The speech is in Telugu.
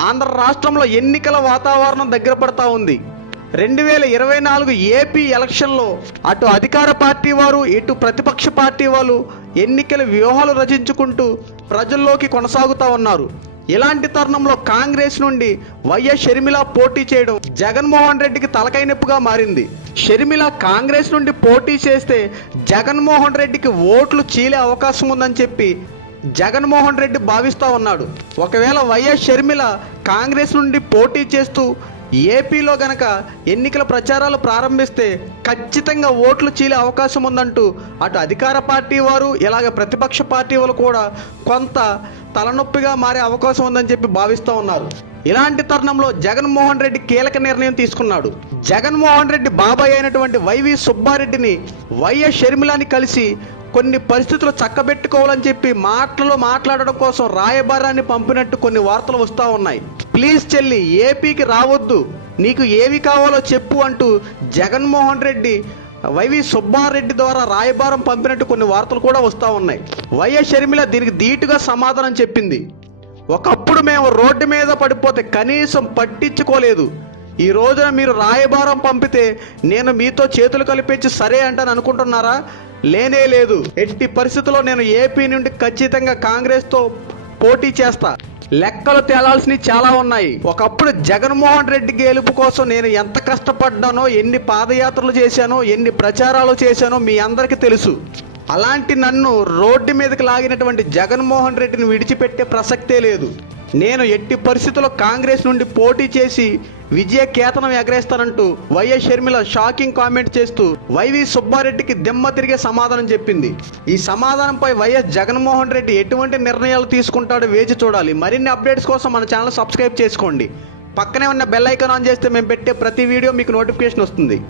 ఆంధ్ర రాష్ట్రంలో ఎన్నికల వాతావరణం దగ్గర పడతా ఉంది. 2024 ఏపీ ఎలక్షన్లో అటు అధికార పార్టీ వారు ఇటు ప్రతిపక్ష పార్టీ వాళ్ళు ఎన్నికల వ్యూహాలు రచించుకుంటూ ప్రజల్లోకి కొనసాగుతూ ఉన్నారు. ఇలాంటి తరుణంలో కాంగ్రెస్ నుండి వైఎస్ షర్మిల పోటీ చేయడం జగన్మోహన్ రెడ్డికి తలకాయ నొప్పిగా మారింది. షర్మిల కాంగ్రెస్ నుండి పోటీ చేస్తే జగన్మోహన్ రెడ్డికి ఓట్లు చీలే అవకాశం ఉందని చెప్పి జగన్మోహన్ రెడ్డి భావిస్తూ ఉన్నాడు. ఒకవేళ వైఎస్ షర్మిల కాంగ్రెస్ నుండి పోటీ చేస్తూ ఏపీలో గనక ఎన్నికల ప్రచారాలు ప్రారంభిస్తే ఖచ్చితంగా ఓట్లు చీలే అవకాశం ఉందంటూ అటు అధికార పార్టీ వారు ఇలాగ ప్రతిపక్ష పార్టీ వాళ్ళు కూడా కొంత తలనొప్పిగా మారే అవకాశం ఉందని చెప్పి భావిస్తూ ఉన్నారు. ఇలాంటి తరుణంలో జగన్మోహన్ రెడ్డి కీలక నిర్ణయం తీసుకున్నాడు. జగన్మోహన్ రెడ్డి బాబాయ్ అయినటువంటి వైవి సుబ్బారెడ్డిని వైఎస్ షర్మిలని కలిసి కొన్ని పరిస్థితులు చక్కబెట్టుకోవాలని చెప్పి మాట్లాడడం కోసం రాయబారాన్ని పంపినట్టు కొన్ని వార్తలు వస్తూ ఉన్నాయి. ప్లీజ్ చెల్లి, ఏపీకి రావద్దు, నీకు ఏవి కావాలో చెప్పు అంటూ జగన్మోహన్ రెడ్డి వైవి సుబ్బారెడ్డి ద్వారా రాయబారం పంపినట్టు కొన్ని వార్తలు కూడా వస్తూ ఉన్నాయి. వైఎస్ షర్మిల దీనికి ధీటుగా సమాధానం చెప్పింది. ఒకప్పుడు మేము రోడ్డు మీద పడిపోతే కనీసం పట్టించుకోలేదు. ఈ రోజున మీరు రాయబారం పంపితే నేను మీతో చేతులు కలిపించి సరే అంటాను అనుకుంటున్నారా? లేనే లేదు. ఎట్టి పరిస్థితుల్లో నేను ఏపీ నుండి ఖచ్చితంగా కాంగ్రెస్తో పోటీ చేస్తా. లెక్కలు తేలాల్సినవి చాలా ఉన్నాయి. ఒకప్పుడు జగన్మోహన్ రెడ్డి గెలుపు కోసం నేను ఎంత కష్టపడ్డానో, ఎన్ని పాదయాత్రలు చేశానో, ఎన్ని ప్రచారాలు చేశానో మీ అందరికీ తెలుసు. అలాంటి నన్ను రోడ్డు మీదకి లాగినటువంటి జగన్మోహన్ రెడ్డిని విడిచిపెట్టే ప్రసక్తే లేదు. నేను ఎట్టి పరిస్థితుల్లో కాంగ్రెస్ నుండి పోటీ చేసి విజయ కేతనం ఎగరేస్తానంటూ వైఎస్ షర్మిల షాకింగ్ కామెంట్ చేస్తూ వైవి సుబ్బారెడ్డికి దిమ్మ తిరిగే సమాధానం చెప్పింది. ఈ సమాధానంపై వైఎస్ జగన్మోహన్ రెడ్డి ఎటువంటి నిర్ణయాలు తీసుకుంటాడో వేచి చూడాలి. మరిన్ని అప్డేట్స్ కోసం మన ఛానల్ సబ్స్క్రైబ్ చేసుకోండి. పక్కనే ఉన్న బెల్ ఐకాన్ ఆన్ చేస్తే మేము పెట్టే ప్రతి వీడియో మీకు నోటిఫికేషన్ వస్తుంది.